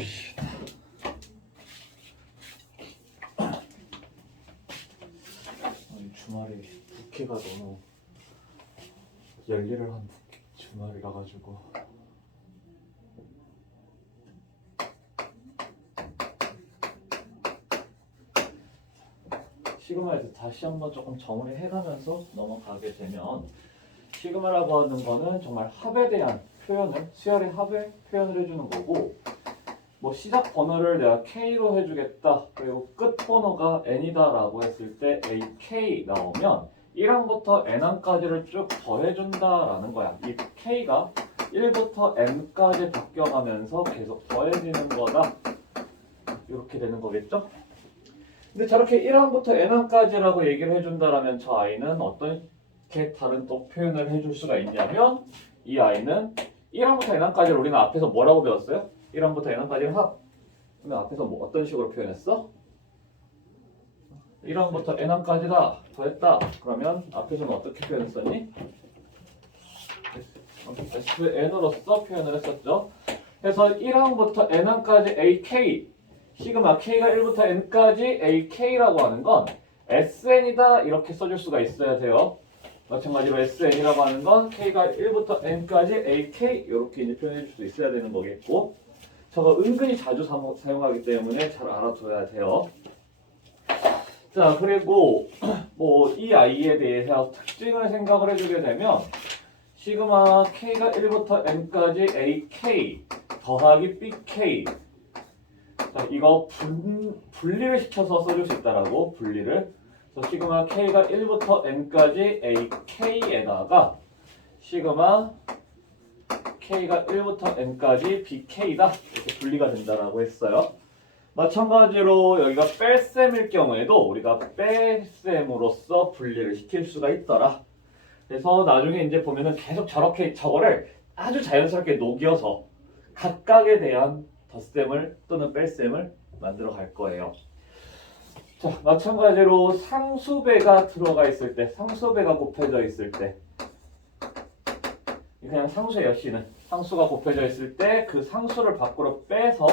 봅시다. 주말에 부캐가 너무 열일을 한 주말이라 가지고 시그마에서 다시 한번 조금 정리해가면서 넘어가게 되면 시그마라고 하는 거는 정말 합에 대한 표현을 수열의 합에 표현을 해주는 거고 뭐 시작 번호를 내가 K로 해주겠다 그리고 끝 번호가 N이다 라고 했을 때 AK 나오면 1항부터 N항까지를 쭉 더해준다 라는 거야. 이 K가 1부터 N까지 바뀌어가면서 계속 더해지는 거다 이렇게 되는 거겠죠? 근데 저렇게 1항부터 N항까지라고 얘기를 해준다라면 저 아이는 어떻게 다른 또 표현을 해줄 수가 있냐면 이 아이는 1항부터 N항까지를 우리는 앞에서 뭐라고 배웠어요? 1항부터 N항까지는 합. 그러면 앞에서 뭐 어떤 식으로 표현했어? 1항부터 N항까지다. 더했다. 그러면 앞에서는 어떻게 표현했었니? SN으로서 표현을 했었죠. 그래서 1항부터 N항까지 AK 시그마 K가 1부터 N까지 AK라고 하는 건 SN이다 이렇게 써줄 수가 있어야 돼요. 마찬가지로 SN이라고 하는 건 K가 1부터 N까지 AK 이렇게 이제 표현해 줄 수 있어야 되는 거겠고 저거 은근히 자주 사용하기 때문에 잘 알아둬야 돼요. 자 그리고 뭐 이 아이에 대해서 특징을 생각을 해주게 되면 시그마 K가 1부터 N까지 AK 더하기 BK 자, 이거 분리를 시켜서 써줄 수 있다라고 분리를 그래서 시그마 K가 1부터 N까지 AK에다가 시그마 K가 1부터 N까지 BK다 이렇게 분리가 된다라고 했어요. 마찬가지로 여기가 뺄셈일 경우에도 우리가 뺄셈으로써 분리를 시킬 수가 있더라. 그래서 나중에 이제 보면은 계속 저렇게 저거를 아주 자연스럽게 녹여서 각각에 대한 덧셈을 또는 뺄셈을 만들어 갈 거예요. 자, 마찬가지로 상수배가 들어가 있을 때, 상수배가 곱해져 있을 때 그냥 상수예요, C는. 상수가 곱해져 있을 때 그 상수를 밖으로 빼서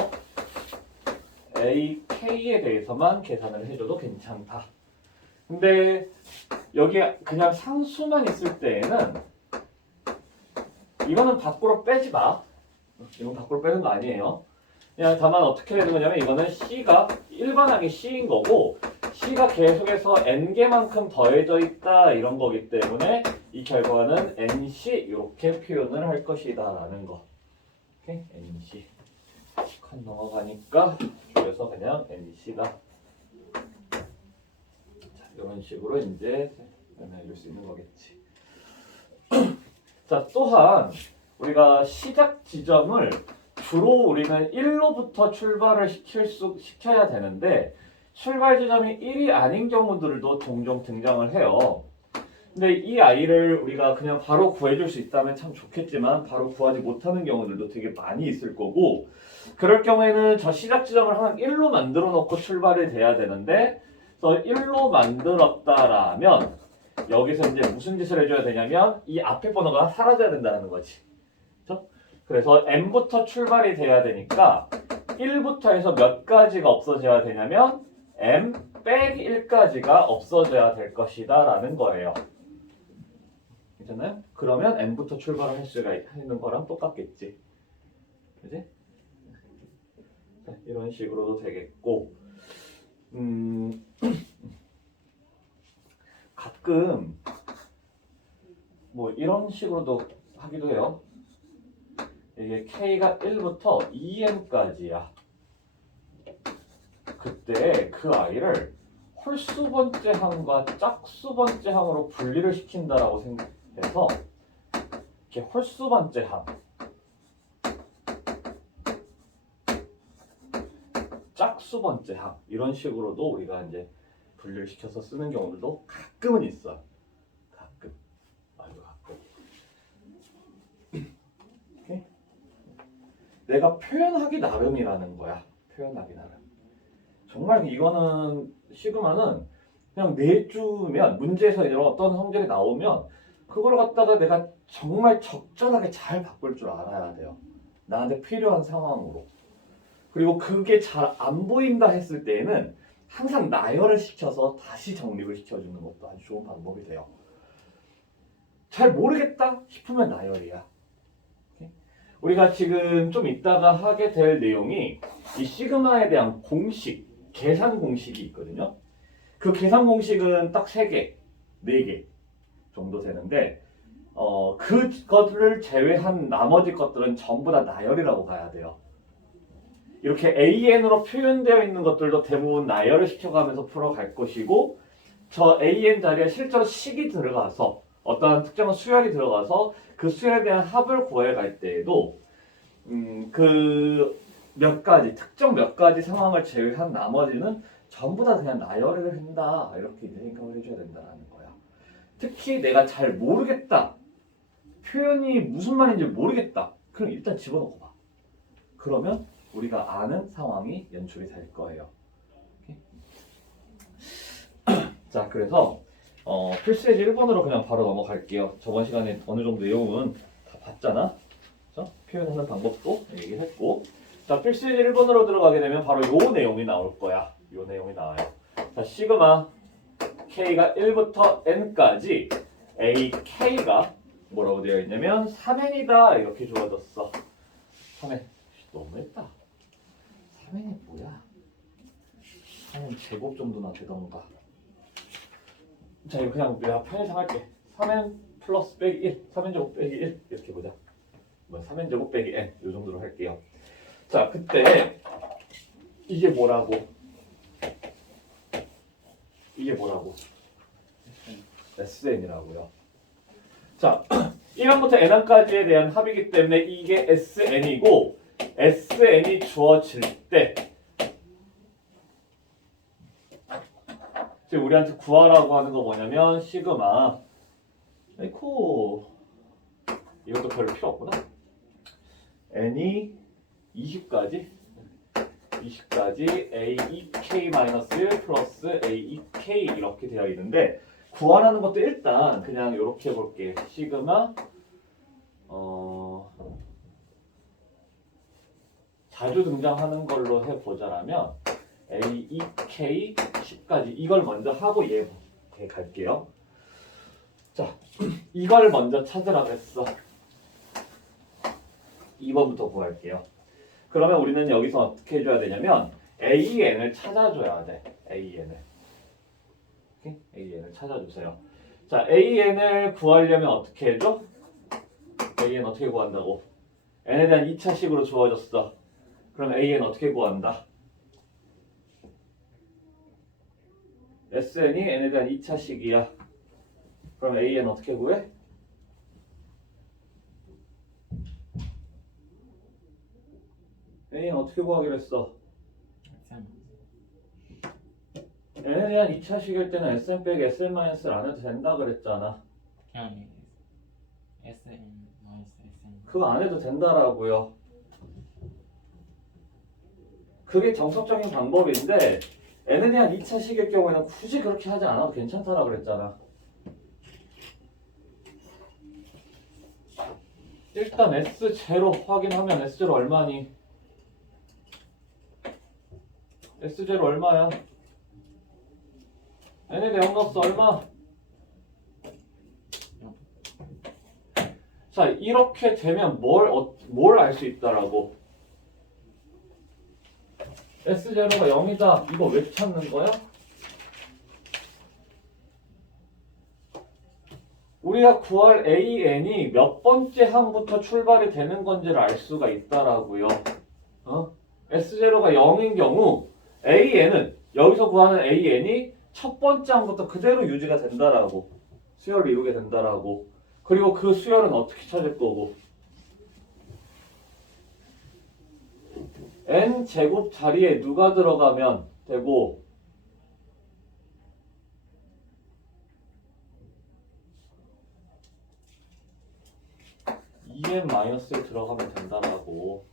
AK에 대해서만 계산을 해줘도 괜찮다. 근데 여기 그냥 상수만 있을 때에는 이거는 밖으로 빼지 마. 이건 밖으로 빼는 거 아니에요. 그냥 다만 어떻게 되는 거냐면 이거는 C가 일반항이 C인 거고 C가 계속해서 N개만큼 더해져 있다 이런 거기 때문에 이 결과는 NC 이렇게 표현을 할 것이다 라는 거. 오케이? NC 칸 넘어가니까 줄여서 그냥 NC다. 자, 이런 식으로 이제 설명해 줄 수 있는 거겠지. 자, 또한 우리가 시작 지점을 주로 우리는 1로부터 출발을 시켜야 되는데 출발 지점이 1이 아닌 경우들도 종종 등장을 해요. 근데 이 아이를 우리가 그냥 바로 구해줄 수 있다면 참 좋겠지만 바로 구하지 못하는 경우들도 되게 많이 있을 거고 그럴 경우에는 저 시작 지점을 항상 1로 만들어 놓고 출발이 돼야 되는데 그래서 1로 만들었다라면 여기서 이제 무슨 짓을 해줘야 되냐면 이 앞에 번호가 사라져야 된다는 거지. 그렇죠? 그래서 M부터 출발이 돼야 되니까 1부터 해서 몇 가지가 없어져야 되냐면 M 빼기 1까지가 없어져야 될 것이다 라는 거예요. 괜찮나요? 그러면 M부터 출발을 할 수가 있는 거랑 똑같겠지. 그지? 자, 이런 식으로도 되겠고 가끔 뭐 이런 식으로도 하기도 해요. 이게 K가 1부터 2N까지야. 그때 그 아이를 홀수 번째 항과 짝수 번째 항으로 분리를 시킨다라고 생각해서 이렇게 홀수 번째 항, 짝수 번째 항 이런 식으로도 우리가 이제 분리를 시켜서 쓰는 경우들도 가끔은 있어요. 가끔, 아주 가끔. 오케이? 내가 표현하기 나름이라는 거야. 표현하기 나름. 정말 이거는 시그마는 그냥 내주면 문제에서 이런 어떤 성질이 나오면 그걸 갖다가 내가 정말 적절하게 잘 바꿀 줄 알아야 돼요. 나한테 필요한 상황으로. 그리고 그게 잘 안 보인다 했을 때에는 항상 나열을 시켜서 다시 정립을 시켜주는 것도 아주 좋은 방법이 돼요. 잘 모르겠다 싶으면 나열이야. 우리가 지금 좀 이따가 하게 될 내용이 이 시그마에 대한 공식, 계산 공식이 있거든요. 그 계산 공식은 딱 3개, 4개 정도 되는데 그것을 제외한 나머지 것들은 전부 다 나열이라고 봐야 돼요. 이렇게 AN으로 표현되어 있는 것들도 대부분 나열을 시켜가면서 풀어갈 것이고 저 AN 자리에 실제로 식이 들어가서 어떠한 특정한 수열이 들어가서 그 수열에 대한 합을 구해갈 때에도 그 몇 가지 특정 몇 가지 상황을 제외한 나머지는 전부 다 그냥 나열을 한다 이렇게 생각을 해줘야 된다는 거야. 특히 내가 잘 모르겠다 표현이 무슨 말인지 모르겠다 그럼 일단 집어넣고 봐. 그러면 우리가 아는 상황이 연출이 될 거예요. 자 그래서 필수예제 1번으로 그냥 바로 넘어갈게요. 저번 시간에 어느 정도 내용은 다 봤잖아. 그렇죠? 표현하는 방법도 얘기했고 자 필수예제 1번으로 들어가게 되면 바로 요 내용이 나올 거야. 요 내용이 나와요. 자 시그마 K가 1부터 N까지 AK가 뭐라고 되어 있냐면 3N이다 이렇게 주어졌어. 3N 너무했다. 3N이 뭐야? 3N 제곱 정도나 되던가. 자 이거 그냥 내가 편의상 할게. 3N 플러스 빼기 1 3N 제곱 빼기 1 이렇게 보자. 3N 제곱 빼기 N 이 정도로 할게요. 자 그때 이게 뭐라고? 이게 뭐라고? SN이라고요. 자 1항부터 N항까지에 대한 합이기 때문에 이게 SN이고 SN이 주어질 때 지금 우리한테 구하라고 하는 거 뭐냐면 시그마 아이코 이것도 별로 필요 없구나. N이 20까지 AEK-1 플러스 AEK 이렇게 되어 있는데 구하라는 것도 일단 그냥 이렇게 해볼게. 시그마 자주 등장하는 걸로 해보자라면 AEK 10까지 이걸 먼저 하고 얘 갈게요. 자, 이걸 먼저 찾으라 그랬어. 2번부터 구할게요. 그러면 우리는 여기서 어떻게 해줘야 되냐면 AN을 찾아줘야 돼. AN을. 오케이? AN을 찾아주세요. 자, AN을 구하려면 어떻게 해줘? AN 어떻게 구한다고? N에 대한 2차식으로 주어졌어. 그럼 AN 어떻게 구한다? SN이 N에 대한 2차식이야. 그럼 AN 어떻게 구해? AN 어떻게 구하기로 했어? N에 대한 2차식일 때는 SN 빼기 SN-를 안 해도 된다 그랬잖아. 그냥 SN 마이너스 SN 그거 안 해도 된다라고요. 그게 정석적인 방법인데 N에 대한 2차식일 경우에는 굳이 그렇게 하지 않아도 괜찮다라 그랬잖아. 일단 S0 확인하면 S0 얼마니? S0 얼마야? N에 대한 넣었어 얼마? 자 이렇게 되면 뭘 알 수 있다라고? S0가 0이다. 이거 왜 찾는 거야? 우리가 구할 AN이 몇 번째 항부터 출발이 되는 건지를 알 수가 있다라고요. S0가 0인 경우 AN은 여기서 구하는 AN이 첫 번째 항부터 그대로 유지가 된다라고. 수열을 이루게 된다라고. 그리고 그 수열은 어떻게 찾을 거고? N 제곱 자리에 누가 들어가면 되고 EN-에 들어가면 된다라고.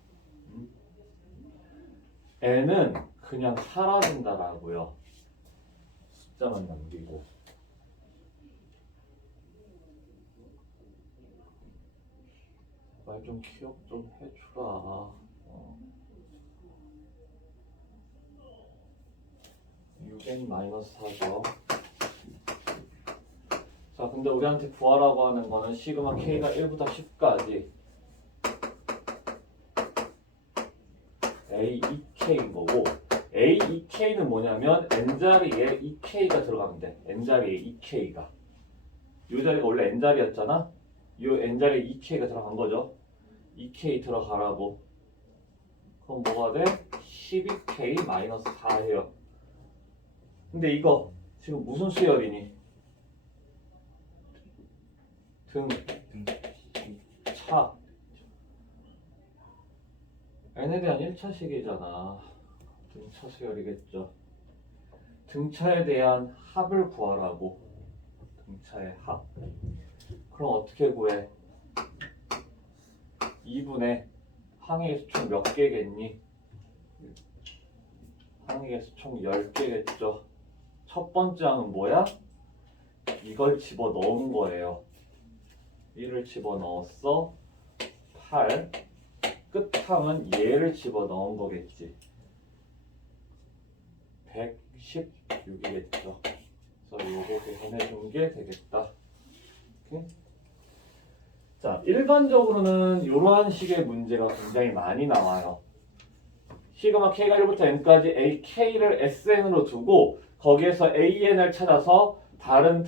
N은 그냥 사라진다라고요. 숫자만 남기고. 말 좀 기억 좀 해주라. n 마이너스 4죠. 자, 근데 우리한테 구하라고 하는 거는 시그마 k가 1부터 10까지 A2K인 거고, A2K는 뭐냐면 n자리에 2K가 들어가면 돼. n자리에 2K가. 이 자리가 원래 n자리였잖아. 이 n자리에 2K가 들어간 거죠. 2K 들어가라고. 그럼 뭐가 돼? 12K 마이너스 4예요. 근데 이거 지금 무슨 수열이니? 등차. n에 대한 1차식이잖아. 등차 수열이겠죠. 등차에 대한 합을 구하라고. 등차의 합. 그럼 어떻게 구해? 2분의 항의계수 총 몇 개겠니? 항의계수 총 10개겠죠. 첫 번째 항은 뭐야? 이걸 집어넣은 거예요. 1을 집어넣었어. 8. 끝항은 얘를 집어넣은 거겠지. 116이겠죠. 그래서 요거 계산해준 게 되겠다. 오케이? 자, 일반적으로는 이러한 식의 문제가 굉장히 많이 나와요. 시그마 k가 1부터 n까지 ak를 sn으로 두고 거기에서 an을 찾아서 다른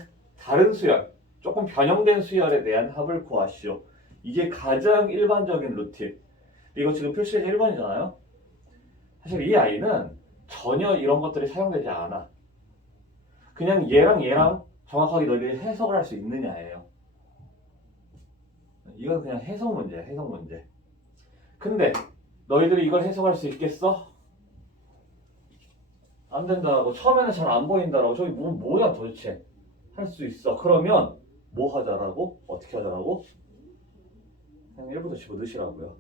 수열, 조금 변형된 수열에 대한 합을 구하시오. 이게 가장 일반적인 루틴. 이거 지금 표시된 1번이잖아요. 사실 이 아이는 전혀 이런 것들이 사용되지 않아. 그냥 얘랑 정확하게 너희들이 해석을 할 수 있느냐예요. 이건 그냥 해석 문제야, 해석 문제. 근데 너희들이 이걸 해석할 수 있겠어? 안 된다고. 처음에는 잘 안 보인다라고. 저기 뭐야 도대체? 할 수 있어. 그러면 뭐 하자라고? 어떻게 하자라고? 그냥 1부터 집어넣으시라고요.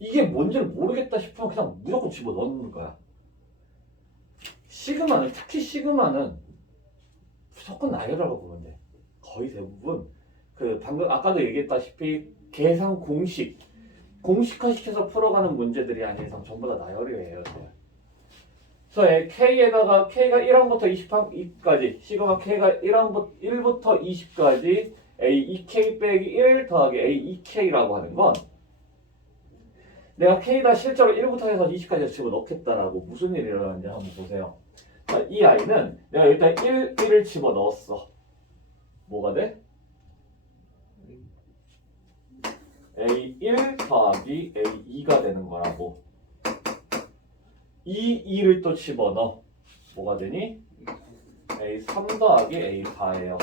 이게 뭔지를 모르겠다 싶으면 그냥 무조건 집어넣는 거야. 시그마는, 특히 시그마는 무조건 나열하라고 보면 돼. 거의 대부분 방금 아까도 얘기했다시피 계산 공식화 시켜서 풀어가는 문제들이 아닌 이상 전부 다 나열이에요. 그래서 K에다가 K가 1항부터 20항까지 시그마 K가 1부터 20까지 A2K 빼기 1 더하기 A2K라고 하는 건 내가 K가 실제로 1부터 해서 20까지 집어넣겠다라고 무슨 일이 일어나는지 한번 보세요. 자, 이 아이는 내가 일단 1을 집어넣었어. 뭐가 돼? A1 더하기 A2가 되는 거라고. 이 2를 또 집어넣어. 뭐가 되니? A3 더하기 A4예요.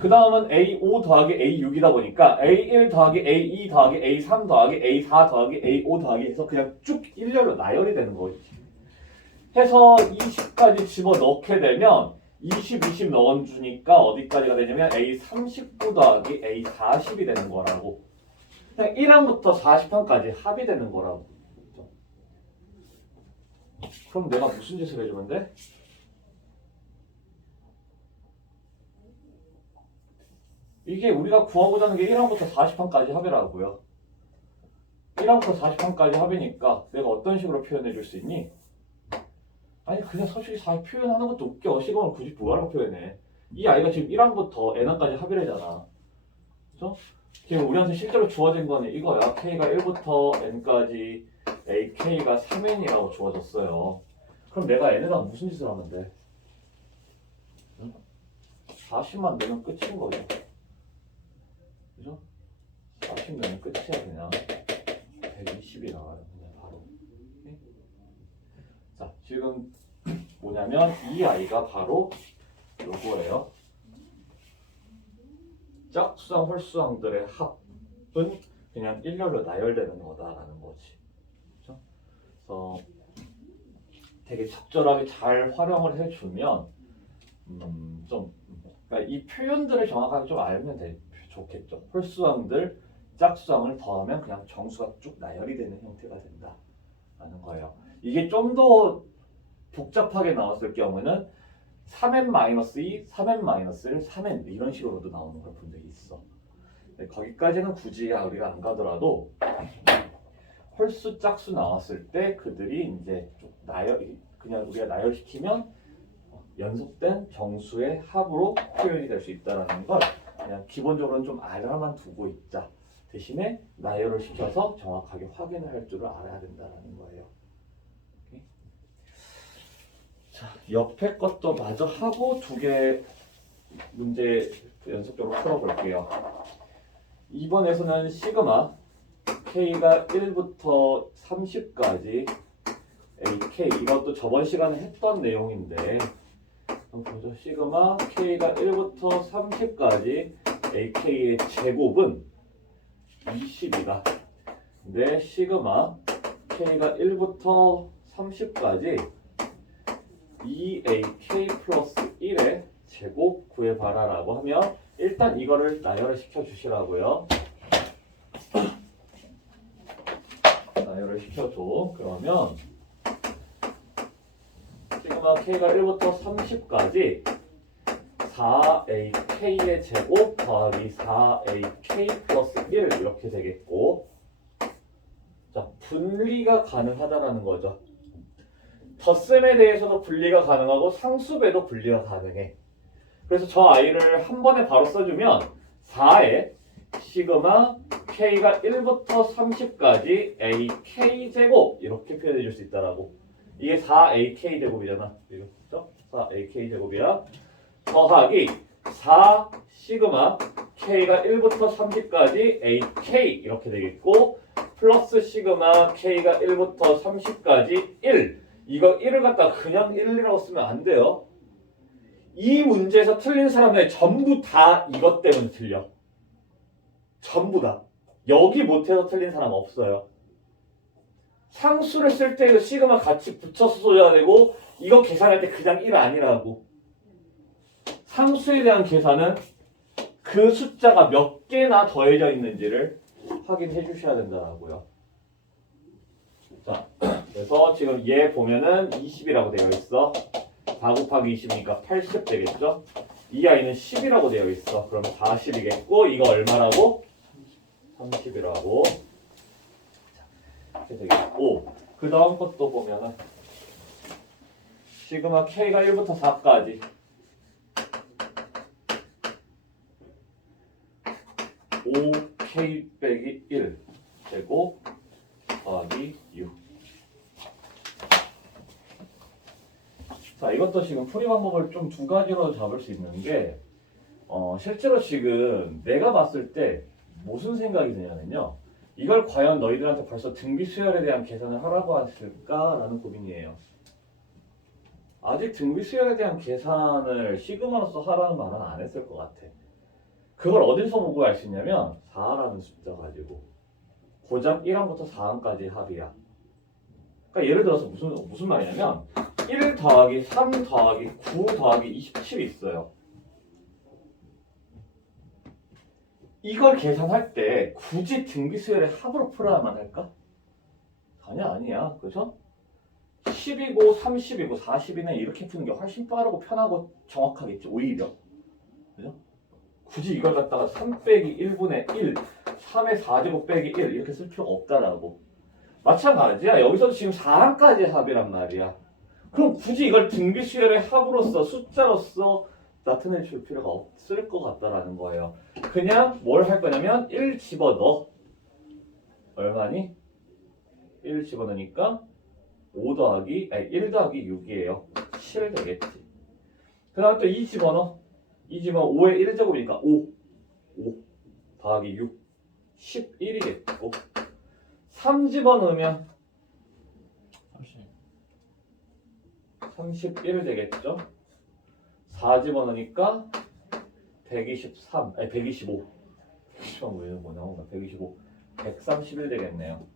그 다음은 A5 더하기 A6이다 보니까 A1 더하기 A2 더하기 A3 더하기 A4 더하기 A5 더하기 해서 그냥 쭉 일렬로 나열이 되는 거지. 해서 20까지 집어넣게 되면 20 넣어주니까 어디까지가 되냐면 A39 더하기 A40이 되는 거라고. 그냥 1항부터 40항까지 합이 되는 거라고. 그럼 내가 무슨 짓을 해주면 돼? 이게 우리가 구하고자 하는 게 1항부터 40항까지 합이라고요. 1항부터 40항까지 합이니까 내가 어떤 식으로 표현해 줄 수 있니? 아니 그냥 솔직히 표현하는 것도 웃겨. 시간을 굳이 뭐하라고 표현해. 이 아이가 지금 1항부터 n항까지 합이래잖아. 그죠? 지금 우리한테 실제로 주어진 거는 이거야. k가 1부터 n까지 ak가 3n이라고 주어졌어요. 그럼 내가 n에다 무슨 짓을 하면 돼? 40만 내면 끝인 거죠. 그죠? 40 내면 끝이야 그냥. 120이 나와요 그냥 바로. 자, 지금 뭐냐면 이 아이가 바로 요거예요. 짝수항, 홀수항들의 합은 그냥 일렬로 나열되는 거다라는 거지. 그렇죠? 그래서 되게 적절하게 잘 활용을 해주면 그러니까 이 표현들을 정확하게 좀 알면 좋겠죠. 홀수항들, 짝수항을 더하면 그냥 정수가 쭉 나열이 되는 형태가 된다라는 거예요. 이게 좀 더 복잡하게 나왔을 경우는 3n-2, 3n-1, 3n 이런 식으로도 나오는 걸 본 적이 있어. 거기까지는 굳이 우리가 안 가더라도 홀수 짝수 나왔을 때 그들이 이제 좀 그냥 우리가 나열시키면 연속된 정수의 합으로 표현이 될 수 있다는 걸 그냥 기본적으로는 좀 알아만 두고 있자. 대신에 나열을 시켜서 정확하게 확인을 할 줄을 알아야 된다는 거예요. 오케이? 자, 옆에 것도 마저 하고 두 개 문제 연속적으로 풀어볼게요. 이번에서는 시그마 K가 1부터 30까지 AK 이것도 저번 시간에 했던 내용인데 보죠. 시그마 K가 1부터 30까지 AK의 제곱은 20이다. 근데 시그마 K가 1부터 30까지 2AK 플러스 1의 제곱 구해봐라 라고 하면 일단 이거를 나열을 시켜주시라고요. 나열을 시켜줘. 그러면 시그마 K가 1부터 30까지 4AK의 제곱 더하기 4AK 플러스 1 이렇게 되겠고, 자, 분리가 가능하다라는 거죠. 덧셈에 대해서도 분리가 가능하고 상수배도 분리가 가능해. 그래서 저 아이를 한 번에 바로 써주면 4에 시그마 K가 1부터 30까지 AK 제곱 이렇게 표현해 줄 수 있다라고. 이게 4AK 제곱이잖아. 그렇죠? 4AK 제곱이야. 더하기 4 시그마 K가 1부터 30까지 AK 이렇게 되겠고, 플러스 시그마 K가 1부터 30까지 1. 이거 1을 갖다 그냥 1이라고 쓰면 안 돼요. 이 문제에서 틀린 사람들 전부 다 이것 때문에 틀려. 전부 다. 여기 못해서 틀린 사람 없어요. 상수를 쓸 때도 시그마 같이 붙여서 써야 되고, 이거 계산할 때 그냥 1 아니라고. 상수에 대한 계산은 그 숫자가 몇 개나 더해져 있는지를 확인해 주셔야 된다고요. 자, 그래서 지금 얘 보면은 20이라고 되어 있어. 4 곱하기 20이니까 80 되겠죠? 이 아이는 10이라고 되어 있어. 그럼 40이겠고, 이거 얼마라고? 30이라고. 이렇게 되겠고, 그 다음 것도 보면은 시그마 K가 1부터 4까지 5K 빼기 1 제곱 더하기 6. 자, 이것도 지금 풀이 방법을 좀 두 가지로 잡을 수 있는 게, 실제로 지금 내가 봤을 때 무슨 생각이 드냐면요. 이걸 과연 너희들한테 벌써 등비 수열에 대한 계산을 하라고 했을까라는 고민이에요. 아직 등비 수열에 대한 계산을 시그마로서 하라는 말은 안 했을 것 같아. 그걸 어디서 보고 알 수 있냐면 4라는 숫자 가지고 고작 1항부터 4항까지 합이야. 그러니까 예를 들어서 무슨 말이냐면 1 더하기 3 더하기 9 더하기 27이 있어요. 이걸 계산할 때 굳이 등비수열의 합으로 풀어야만 할까? 전혀 아니야. 그죠? 10이고 30이고 40이네 이렇게 푸는 게 훨씬 빠르고 편하고 정확하겠지. 오히려. 그죠? 굳이 이걸 갖다가 3 빼기 1분의 1, 3의 4제곱 빼기 1 이렇게 쓸 필요가 없다라고. 마찬가지야. 여기서도 지금 4항까지 합이란 말이야. 그럼 굳이 이걸 등비수열의 합으로서 숫자로서 나타내 줄 필요가 없을 것 같다라는 거예요. 그냥 뭘 할 거냐면 1 집어넣어. 얼마니? 1 집어넣으니까 1 더하기 6이에요. 7 되겠지. 그 다음 또 2 집어넣어. 2 집어넣어 5에 1제곱이니까 5 더하기 6 11이겠고, 3 집어넣으면 31 되겠죠. 4 집어넣으니까 125. 125 왜 뭐 나온 거야? 125. 131 되겠네요.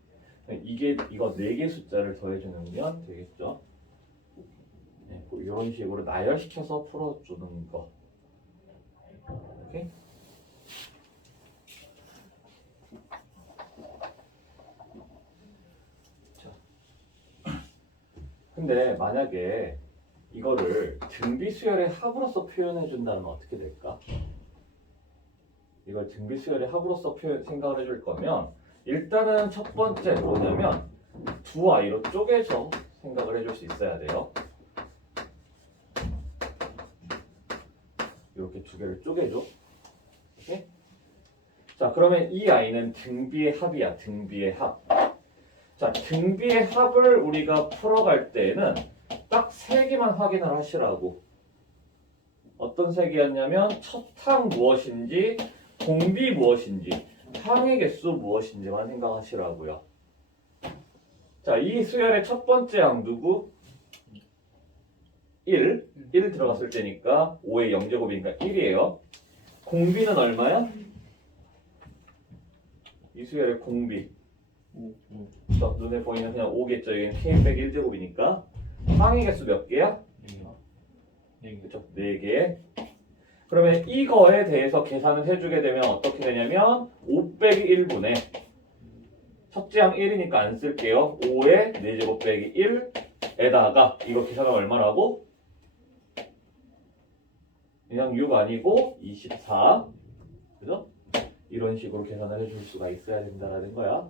이거 4개 숫자를 더해주면 되겠죠. 네, 이런 식으로 나열시켜서 풀어주는 거. 오케이? 자, 근데 만약에 이거를 등비수열의 합으로서 표현해 준다면 어떻게 될까? 이걸 등비수열의 합으로서 생각을 해줄 거면 일단은 첫 번째 뭐냐면 두 아이로 쪼개서 생각을 해줄 수 있어야 돼요. 이렇게 두 개를 쪼개줘. 오케이? 자, 그러면 이 아이는 등비의 합이야. 등비의 합. 자, 등비의 합을 우리가 풀어갈 때에는 딱 세 개만 확인을 하시라고. 어떤 세 개였냐면 첫 항 무엇인지, 공비 무엇인지, 항의 개수 무엇인지만 생각하시라고요. 자, 이 수열의 첫 번째 항 누구? 1 들어갔을 때니까 5의 0제곱이니까 1이에요. 공비는 얼마야? 이 수열의 공비. 눈에 보이는 그냥 5겠죠. 여기는 k 빼기 1제곱이니까. 항의 개수 몇 개야? 그렇죠. 4개. 그러면 이거에 대해서 계산을 해주게 되면 어떻게 되냐면 5 빼기 1분의 첫째 항 1이니까 안 쓸게요. 5의 4제곱 빼기 1에다가 이거 계산하면 얼마라고? 그냥 6 아니고 24. 그죠? 이런 식으로 계산을 해줄 수가 있어야 된다는 거야.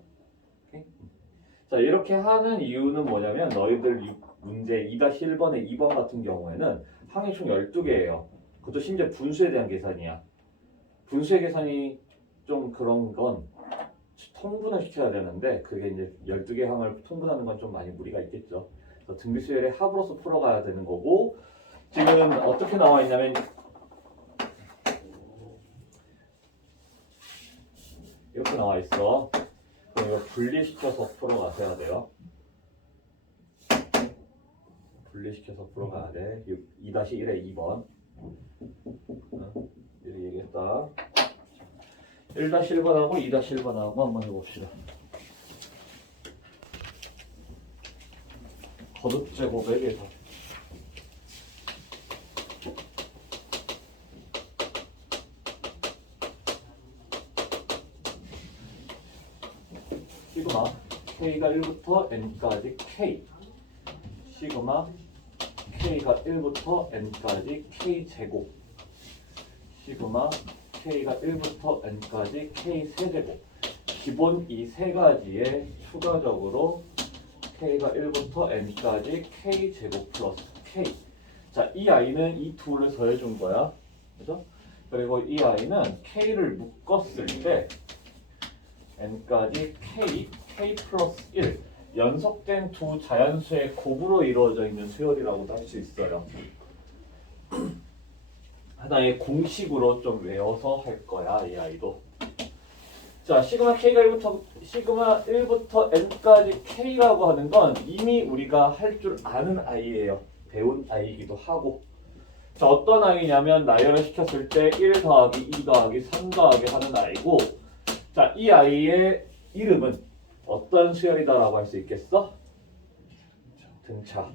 오케이? 자, 이렇게 하는 이유는 뭐냐면 너희들 문제 2-1번의 2번 같은 경우에는 항이 총 12개예요. 그것도 심지어 분수에 대한 계산이야. 분수의 계산이 좀 그런 건 통분을 시켜야 되는데 그게 이제 12개 항을 통분하는 건 좀 많이 무리가 있겠죠. 그래서 등비수열의 합으로서 풀어가야 되는 거고 지금 어떻게 나와 있냐면 이렇게 나와 있어. 그럼 이거 분리시켜서 풀어가셔야 돼요. 분리시켜서 풀어가야 돼. 2-1의 2번. 이렇게 얘기했다. 1-1번하고 2-1번하고 한번 해봅시다. 거듭제곱의 계산. 시그마 k가 1부터 n까지 k 시그마 k가 1부터 n까지 k 제곱 시그마 k가 1부터 n까지 k 세제곱 기본 이 세 가지에 추가적으로 k가 1부터 n까지 k 제곱 플러스 k. 자, 이 아이는 이 둘을 더해준 거야. 그죠? 그리고 이 아이는 k를 묶었을 때 n까지 k 플러스 1 연속된 두 자연수의 곱으로 이루어져 있는 수열이라고도 할 수 있어요. 하나의 공식으로 좀 외워서 할 거야, 이 아이도. 자, 시그마 시그마 1부터 n까지 k라고 하는 건 이미 우리가 할 줄 아는 아이예요. 배운 아이이기도 하고. 자, 어떤 아이냐면 나열을 시켰을 때 1 더하기 2 더하기 3 더하기 하는 아이고, 자, 이 아이의 이름은 어떤 수열이다라고 할 수 있겠어? 등차.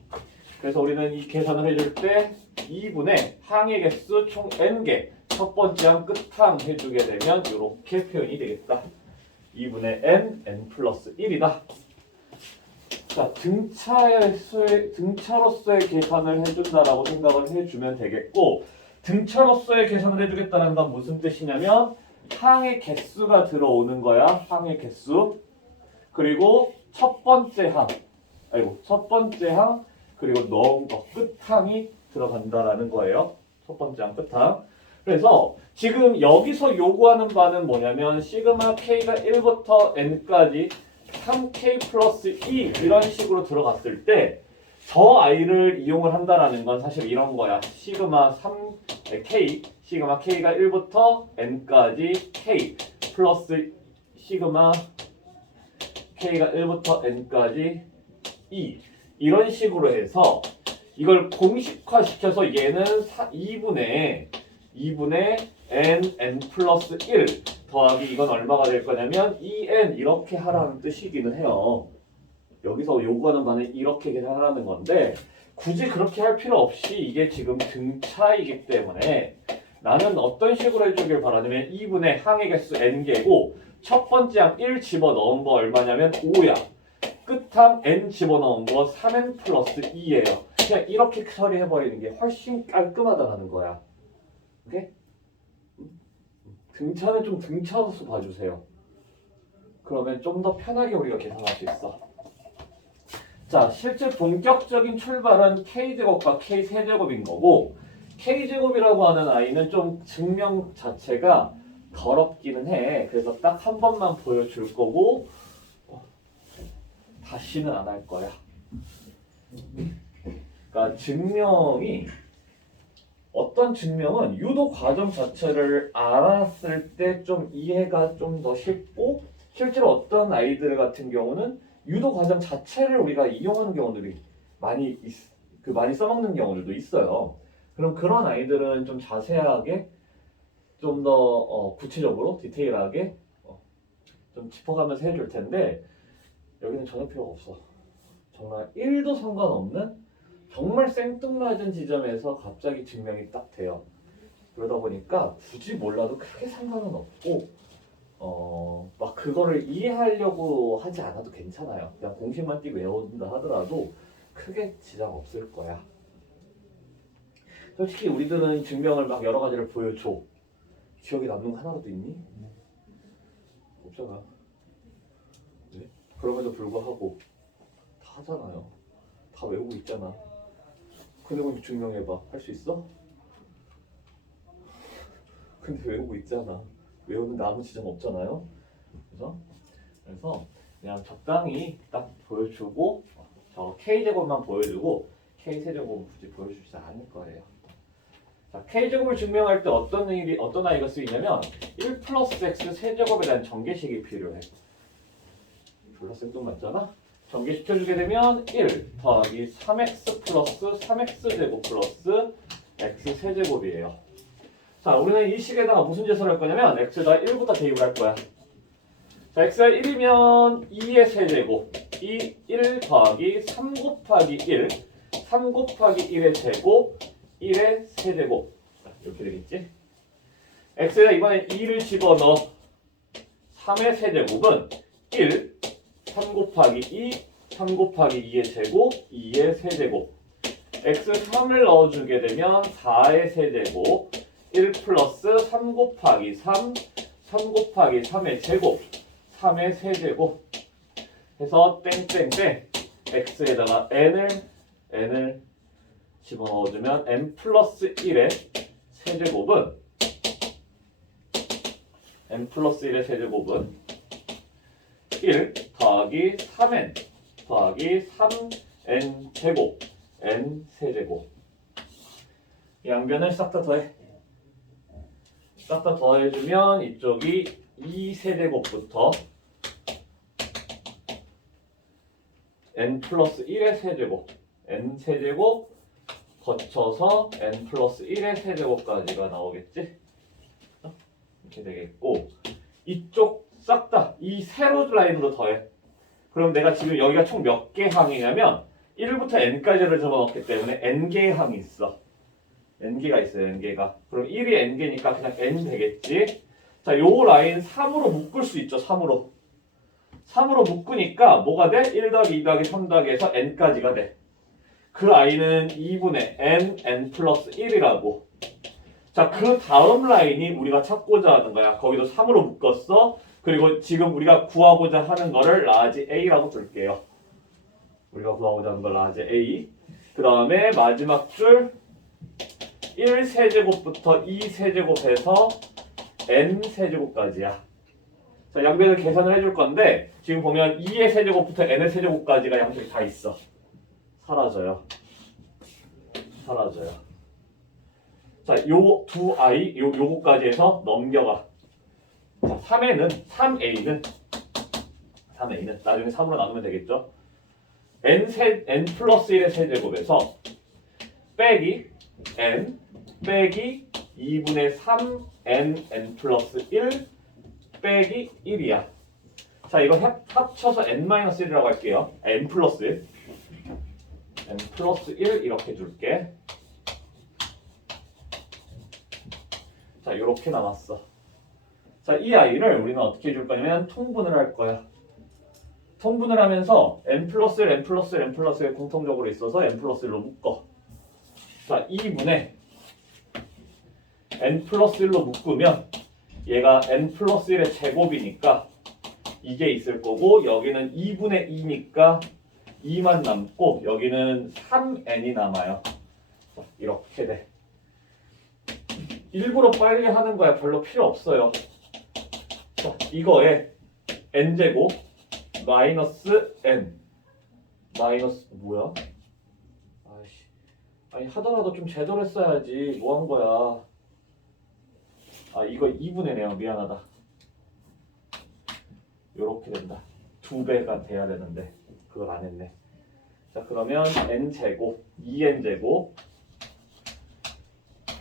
그래서 우리는 이 계산을 해줄 때 2분의 항의 개수 총 n개 첫 번째 항 끝항 해주게 되면 이렇게 표현이 되겠다. 2분의 n 플러스 1이다. 자, 등차로서의 계산을 해준다라고 생각을 해주면 되겠고, 등차로서의 계산을 해주겠다는 건 무슨 뜻이냐면 항의 개수가 들어오는 거야. 항의 개수. 그리고 첫 번째 항 그리고 넣은 거 끝항이 들어간다라는 거예요. 첫 번째 항 끝항. 그래서 지금 여기서 요구하는 바는 뭐냐면 시그마 k가 1부터 n까지 3k 플러스 2 이런 식으로 들어갔을 때 저 아이를 이용을 한다라는 건 사실 이런 거야. 시그마 k가 1부터 n까지 k 플러스 시그마 k가 1부터 n까지 2 이런 식으로 해서 이걸 공식화시켜서 얘는 2분의 n 플러스 1 더하기 이건 얼마가 될 거냐면 2n 이렇게 하라는 뜻이기는 해요. 여기서 요구하는 바는 이렇게 계산하라는 건데 굳이 그렇게 할 필요 없이 이게 지금 등차이기 때문에 나는 어떤 식으로 해주길 바라냐면 2분의 항의 개수 n개고 첫 번째 항 1 집어넣은 거 얼마냐면 5야. 끝항 n 집어넣은 거 3n 플러스 2예요. 그냥 이렇게 처리해버리는 게 훨씬 깔끔하다는 거야. 오케이? 등차는 좀 등차로서 봐주세요. 그러면 좀 더 편하게 우리가 계산할 수 있어. 자, 실제 본격적인 출발은 k제곱과 k세제곱인 거고 k제곱이라고 하는 아이는 좀 증명 자체가 더럽기는 해. 그래서 딱 한 번만 보여줄 거고 다시는 안 할 거야. 그러니까 증명이 어떤 증명은 유도 과정 자체를 알았을 때 좀 이해가 좀 더 쉽고 실제로 어떤 아이들 같은 경우는 유도 과정 자체를 우리가 이용하는 경우들이 많이 써먹는 경우들도 있어요. 그럼 그런 아이들은 좀 자세하게 좀 더 구체적으로 디테일하게 좀 짚어가면서 해줄 텐데 여기는 전혀 필요가 없어. 정말 1도 상관없는 정말 생뚱맞은 지점에서 갑자기 증명이 딱 돼요. 그러다 보니까 굳이 몰라도 크게 상관은 없고 막 그거를 이해하려고 하지 않아도 괜찮아요. 그냥 공식만 띄고 외운다 하더라도 크게 지장 없을 거야. 솔직히 우리들은 증명을 막 여러 가지를 보여줘. 기억에 남는 거 하나라도 있니? 없잖아. 네? 그럼에도 불구하고 다 하잖아요. 다 외우고 있잖아. 근데 그럼 증명해봐. 할 수 있어? 근데 외우고 있잖아. 외우는데 아무 지장 없잖아요. 그래서 그냥 적당히 딱 보여주고 저 k제곱만 보여주고 k세제곱은 굳이 보여주지 않을 거예요. 자, k제곱을 증명할 때 어떤 아이가 쓰이냐면 1 플러스 x 세제곱에 대한 전개식이 필요해. 졸라 생뚱맞잖아? 전개시켜주게 되면 1 더하기 3x 플러스 3x제곱 플러스 x 세제곱이에요. 자, 우리는 이 식에다가 무슨 제수를 할 거냐면 x에다 1부터 대입을 할 거야. 자, x가 1이면 2의 세제곱 1 더하기 3 곱하기 1 3 곱하기 1의 제곱 1의 세제곱 이렇게 되겠지? x에다 이번에 2를 집어넣어 3의 세제곱은 1 3 곱하기 2 3 곱하기 2의 제곱 2의 세제곱 x 3을 넣어주게 되면 4의 세제곱 1 플러스 3 곱하기 3 3 곱하기 3의 제곱 3의 세제곱 해서 땡땡땡 x에다가 n을 집어넣어주면 n 플러스 1의 세제곱은 n 플러스 1의 세제곱은 1 더하기 3n 더하기 3n 제곱 n 세제곱 양변을 싹 다 더해. 싹 다 더해주면 이쪽이 2세제곱부터 n 플러스 1의 세제곱 n 세제곱 거쳐서 n 플러스 1의 세제곱까지가 나오겠지? 이렇게 되겠고 이쪽 싹 다 이 세로 라인으로 더해. 그럼 내가 지금 여기가 총 몇 개 항이냐면 1부터 n까지를 집어넣기 때문에 n개의 항이 있어. n개가 있어요. n개가. 그럼 1이 n개니까 그냥 n 되겠지? 자, 요 라인 3으로 묶을 수 있죠. 3으로. 3으로 묶으니까 뭐가 돼? 1 더하기 2 더하기 3 더하기 해서 n까지가 돼. 그 i는 2분의 n 플러스 1이라고. 자, 그 다음 라인이 우리가 찾고자 하는 거야. 거기도 3으로 묶었어. 그리고 지금 우리가 구하고자 하는 거를 라지 A라고 둘게요. 우리가 구하고자 하는 걸 라지 A. 그 다음에 마지막 줄 1세제곱부터 2세제곱해서 n세제곱까지야. 자, 양변을 계산을 해줄 건데 지금 보면 2의 세제곱부터 n의 세제곱까지가 양쪽이 다 있어. 사라져요. 자, 요 두 i 요거까지 해서 넘겨가. 자, 3a는 나중에 3으로 나누면 되겠죠. n 플러스 1의 세제곱에서 빼기 n 빼기 2분의 3 n 플러스 1 빼기 1이야. 자, 이거 합쳐서 n-1이라고 할게요. n 플러스 1 이렇게 줄게. 자, 이렇게 남았어. 자, 이 아이를 우리는 어떻게 해줄 거냐면 통분을 할 거야. 통분을 하면서 n 플러스 1 공통적으로 있어서 n 플러스 1로 묶어. 자, 2분의 n 플러스 1로 묶으면 얘가 n 플러스 1의 제곱이니까 이게 있을 거고 여기는 2분의 2니까 2만 남고 여기는 3n이 남아요. 이렇게 돼. 일부러 빨리 하는 거야. 별로 필요 없어요. 자, 이거에 n제곱 마이너스 n 마이너스 뭐야? 아이씨. 아니 하더라도 좀 제대로 했어야지. 뭐 한 거야? 아 이거 2분의 네요. 미안하다. 요렇게 된다. 2배가 돼야 되는데 그걸 안 했네. 자 그러면 n제곱 2n제곱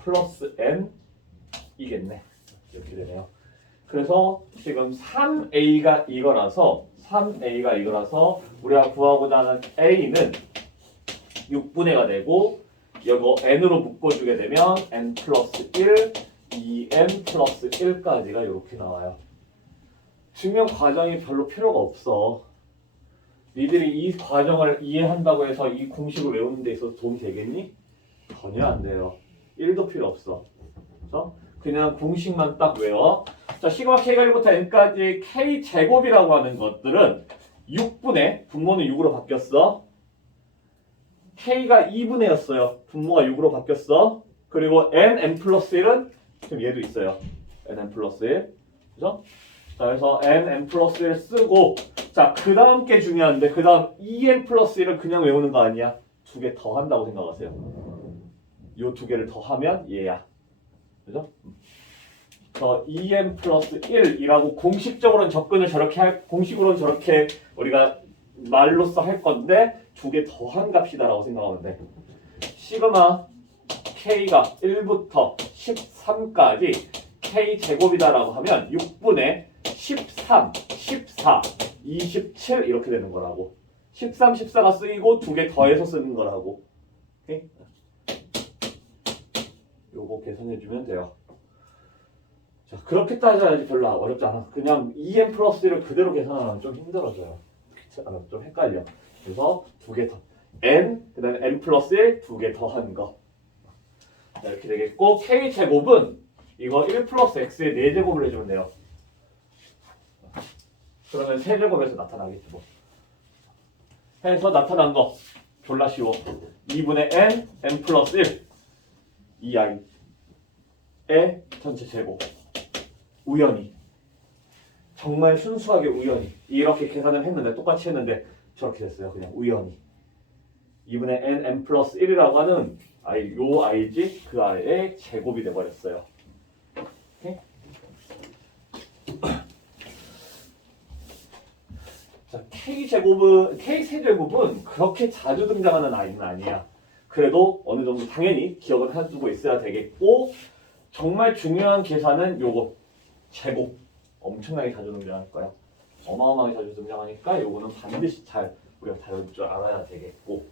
플러스 n 이겠네. 이렇게 되네요. 그래서 지금 3a가 이거라서 우리가 구하고자 하는 a는 6분의가 되고 이거 n으로 묶어주게 되면 n 플러스 1, 2n 플러스 1까지가 이렇게 나와요. 증명 과정이 별로 필요가 없어. 니들이 이 과정을 이해한다고 해서 이 공식을 외우는 데 있어서 도움이 되겠니? 전혀 안 돼요. 1도 필요 없어. 그래서 그냥 공식만 딱 외워. 자, 시그마 k가 1부터 n까지 k제곱이라고 하는 것들은 6분의 분모는 6으로 바뀌었어. k가 2분의 였어요. 분모가 6으로 바뀌었어. 그리고 n 플러스 1은 지금 얘도 있어요. n 플러스 1. 그죠? 자, 그래서 n 플러스 1 쓰고 자, 그 다음 게 중요한데 그 다음 2n 플러스 1은 그냥 외우는 거 아니야. 두 개 더 한다고 생각하세요. 요 두 개를 더 하면 얘야. 그죠? 2n 플러스 1이라고 공식적으로는 접근을 공식으로는 저렇게 우리가 말로써 할 건데 두 개 더한 값이다라고 생각하면 돼. 시그마 k가 1부터 13까지 k 제곱이다라고 하면 6분의 13, 14, 27 이렇게 되는 거라고. 13, 14가 쓰이고 두 개 더해서 쓰는 거라고. 오케이? 요거 계산해주면 돼요. 자, 그렇게 따져야지 별로 어렵지 않아. 그냥 2n 플러스 1을 그대로 계산하면 좀 힘들어져요. 좀 헷갈려. 그래서 두 개 더. n, 그 다음에 n 플러스 1, 두 개 더한 거. 자, 이렇게 되겠고, k제곱은 이거 1 플러스 x의 4제곱을 해주면 돼요. 그러면 세제곱에서 나타나겠죠. 뭐. 해서 나타난 거 졸라 쉬워. 2분의 n 플러스 1 2i의 전체 제곱. 우연히. 정말 순수하게 우연히. 이렇게 계산을 했는데 똑같이 했는데 저렇게 됐어요. 그냥 우연히. 2분의 n 플러스 1이라고 하는 요 i지 그 아래의 제곱이 돼버렸어요. 오케이? 자, K세제곱은 그렇게 자주 등장하는 아이는 아니야. 그래도 어느 정도 당연히 기억을 해두고 있어야 되겠고 정말 중요한 계산은 요거 제곱 엄청나게 자주 등장할 거야. 어마어마하게 자주 등장하니까 요거는 반드시 잘 우리가 다룰 줄 알아야 되겠고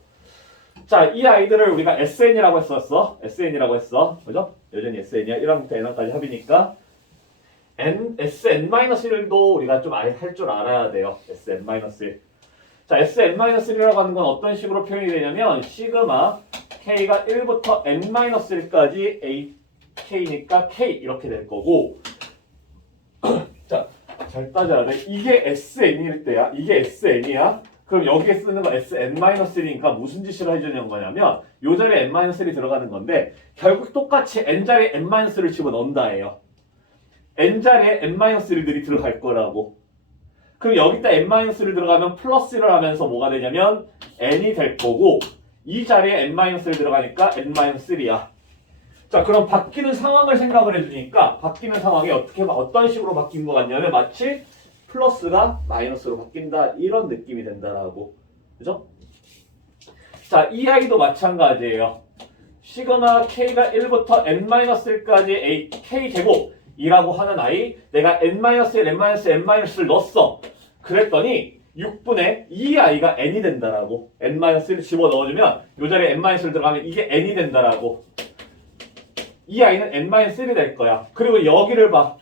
자, 이 아이들을 우리가 SN이라고 했었어. SN이라고 했어. 그죠? 여전히 SN이야. 1항부터 n항까지 합이니까 SN-1도 우리가 좀 할 줄 알아야 돼요. SN-1. 자, SN-1이라고 하는 건 어떤 식으로 표현이 되냐면 시그마 K가 1부터 N-1까지 AK니까 K 이렇게 될 거고 자, 잘 따져야 돼. 이게 SN일 때야. 이게 SN이야. 그럼 여기에 쓰는 거 SN-1이니까 무슨 짓을 해주는 거냐면 요 자리에 N-1이 들어가는 건데 결국 똑같이 N자리에 N-를 집어넣는다예요. N자리에 N-1들이 들어갈 거라고. 그럼 여기다 N-를 들어가면 플러스를 하면서 뭐가 되냐면 N이 될 거고 이 자리에 N-를 들어가니까 N-3야. 자, 그럼 바뀌는 상황을 생각을 해주니까 바뀌는 상황이 어떤 식으로 바뀐 것 같냐면 마치 플러스가 마이너스로 바뀐다 이런 느낌이 된다라고. 그죠? 자, 이 아이도 마찬가지예요. 시그마 K가 1부터 N-1까지 K제곱 이라고 하는 아이 내가 N-1, N-N-를 넣었어. 그랬더니 6분의 이 아이가 N이 된다라고. N-를 집어넣어주면 이 자리에 N-를 들어가면 이게 N이 된다라고. 이 아이는 N-3이 될 거야. 그리고 여기를 봐.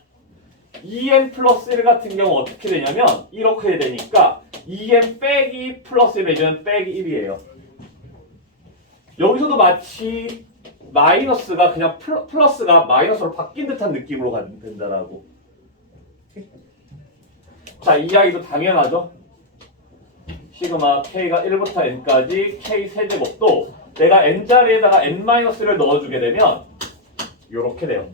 2n 플러스 1 같은 경우 어떻게 되냐면 이렇게 되니까 2n 빼기 플러스 1이면 빼기 1이에요. 여기서도 마치 마이너스가 그냥 플러스가 마이너스로 바뀐 듯한 느낌으로 된다라고. 자, 이 아이도 당연하죠. 시그마 k가 1부터 n까지 k 세제곱도 내가 n자리에다가 n-를 넣어주게 되면 요렇게 돼요.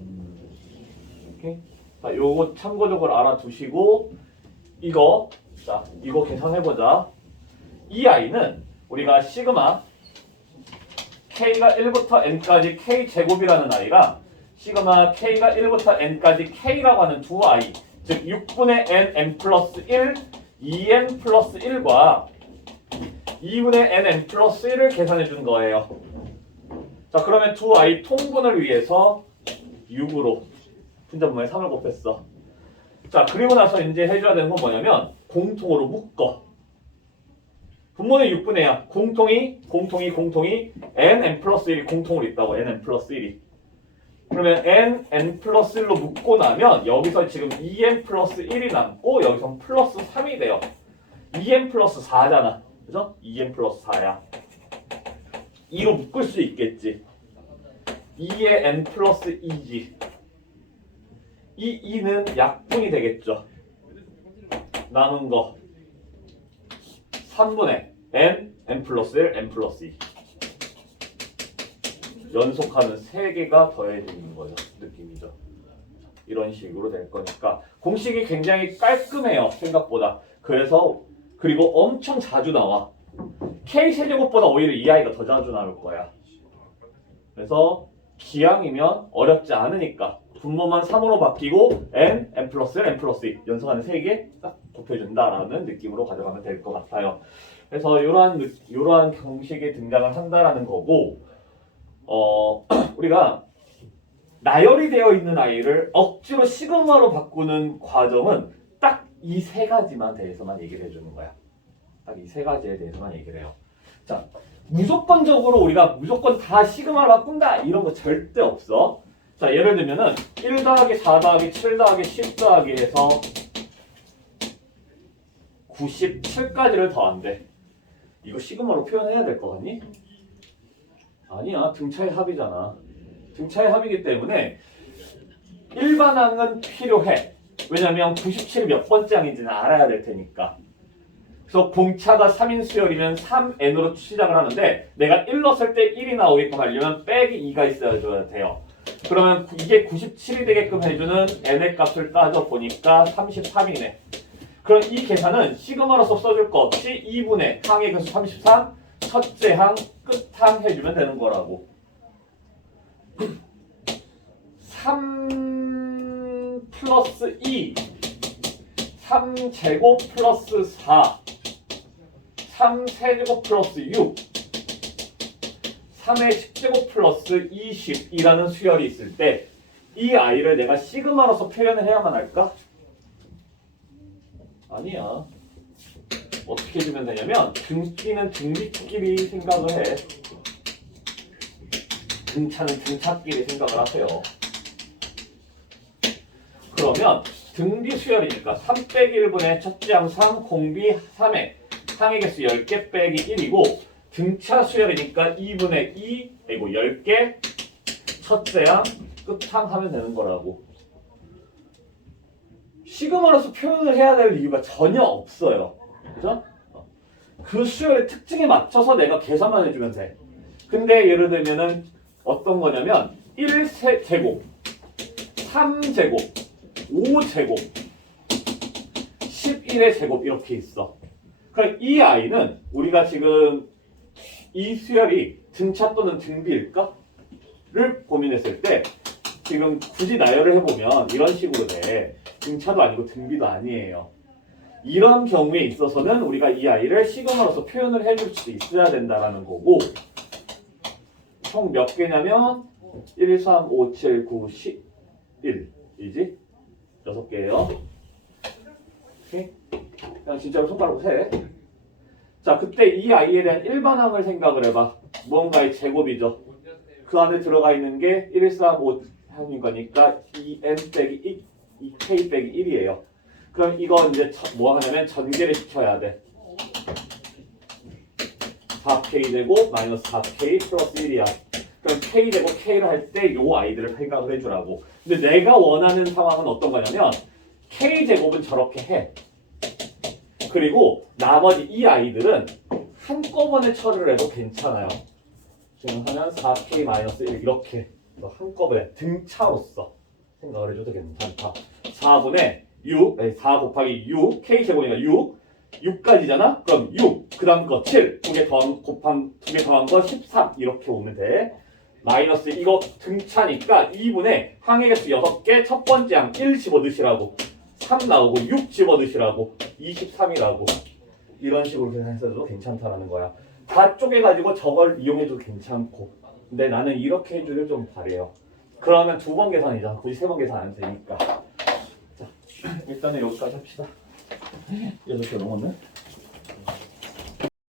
오케이? 자, 요거 참고적으로 알아두시고 이거 계산해보자. 이 아이는 우리가 시그마 k가 1부터 n까지 k 제곱이라는 아이랑 시그마 k가 1부터 n까지 k라고 하는 두 아이, 즉 6분의 n 플러스 1, 2n 플러스 1과 2분의 n 플러스 1을 계산해 준 거예요. 자, 그러면 두 아이 통분을 위해서 6으로 분자분모에 3을 곱했어. 자, 그리고 나서 이제 해줘야 되는 건 뭐냐면 공통으로 묶어. 분모는 6분의 0. 공통이 n 플러스 1이 공통으로 있다고. n 플러스 1이. 그러면 n 플러스 1로 묶고 나면 여기서 지금 2n 플러스 1이 남고 여기서 플러스 3이 돼요. 2n 플러스 4잖아. 그죠? 2n 플러스 4야. 2로 묶을 수 있겠지. 2의 n 플러스 2지. 이 2는 약분이 되겠죠. 남은 거 3분의 n 플러스 1, n 플러스 2. 연속하는 3개가 더해지는 거죠. 느낌이죠. 이런 식으로 될 거니까 공식이 굉장히 깔끔해요. 생각보다. 그리고 엄청 자주 나와. k 세제곱보다 오히려 이 아이가 더 자주 나올 거야. 그래서 기왕이면 어렵지 않으니까 분모만 3으로 바뀌고 n 플러스 1, n 플러스 2 연속하는 3개 딱 곱해준다라는 느낌으로 가져가면 될 것 같아요. 그래서 이러한 공식이 등장을 한다라는 거고, 우리가 나열이 되어 있는 아이를 억지로 시그마로 바꾸는 과정은 딱 이 세 가지만 대해서만 얘기를 해주는 거야. 딱 이 세 가지에 대해서만 얘기를 해요. 자, 무조건적으로 우리가 무조건 다 시그마로 바꾼다 이런 거 절대 없어. 자, 예를 들면은 1 더하기 4 더하기 7 더하기 10 더하기 해서 97까지를 더한대. 이거 시그마로 표현해야 될 거 같니? 아니야. 등차의 합이잖아. 등차의 합이기 때문에 일반항은 필요해. 왜냐면 97이 몇 번째 항인지는 알아야 될 테니까. 그래서 공차가 3인 수열이면 3n으로 시작을 하는데 내가 1 넣었을 때 1이 나오게끔 하려면 빼기 2가 있어야 돼요. 그러면 이게 97이 되게끔 해주는 n의 값을 따져보니까 33이네. 그럼 이 계산은 시그마로서 써줄 거 없이 2분의 항의 개수 33, 첫째 항, 끝항 해주면 되는 거라고. 3 플러스 2, 3제곱 플러스 4, 3세제곱 플러스 6, 3의 10제곱 플러스 20이라는 수열이 있을 때 이 아이를 내가 시그마로서 표현을 해야만 할까? 아니야. 어떻게 해주면 되냐면 등끼는 등비끼리 생각을 해. 등차는 등차끼리 생각을 하세요. 그러면 등비 수열이니까 3 빼기 1분의 첫째 항 3, 공비 3에 항의 개수 10개 빼기 1이고 등차 수열이니까 2분의 2, 아이고 10개 첫째 항, 끝항 하면 되는 거라고. 시그마로서 표현을 해야 될 이유가 전혀 없어요. 그죠? 그 수열의 특징에 맞춰서 내가 계산만 해주면 돼. 근데 예를 들면은 어떤 거냐면 1제곱, 3제곱, 5제곱, 11의 제곱 이렇게 있어. 그럼 이 아이는 우리가 지금 이 수열이 등차 또는 등비일까? 를 고민했을 때 지금 굳이 나열을 해보면 이런 식으로 돼. 등차도 아니고 등비도 아니에요. 이런 경우에 있어서는 우리가 이 아이를 시그마로서 표현을 해줄 수 있어야 된다는 거고, 총 몇 개냐면 1, 3, 5, 7, 9, 11이지? 6개예요. 오케이? 그냥 진짜로 손가락으로 세. 자, 그때 이 아이에 대한 일반항을 생각을 해봐. 무언가의 제곱이죠. 그 안에 들어가 있는 게 1, 3, 5 하는 거니까 2n 빼기 2k 빼기 1이에요. 그럼 이거 이제 뭐 하냐면 전개를 시켜야 돼. 4k 되고 마이너스 4k 플러스 1이야. 그럼 k 되고 k를 할 때 요 아이들을 생각을 해주라고. 근데 내가 원하는 상황은 어떤 거냐면 k 제곱은 저렇게 해. 그리고 나머지 이 아이들은 한꺼번에 처리를 해도 괜찮아요. 지금 하면 4k-1 이렇게 한꺼번에 등차로서 생각을 해줘도 괜찮다. 4분의 6, 4 곱하기 6, k제곱이니까 6까지잖아? 그럼 6, 그 다음 거 7, 두 개 더한 거 13 이렇게 오면 돼. 마이너스 이거 등차니까 2분의 항의 개수 6개 첫 번째 항 1 집어넣으시라고 3 나오고 6 집어넣으시라고 23이라고 이런 식으로 계산해서도 괜찮다라는 거야. 다 쪼개가지고 저걸 이용해도 괜찮고 근데 나는 이렇게 해주길 좀 바래요. 그러면 2번 계산이잖아. 굳이 3번 계산 안 되니까. 자, 일단은 여기까지 합시다. 8개 넘었네.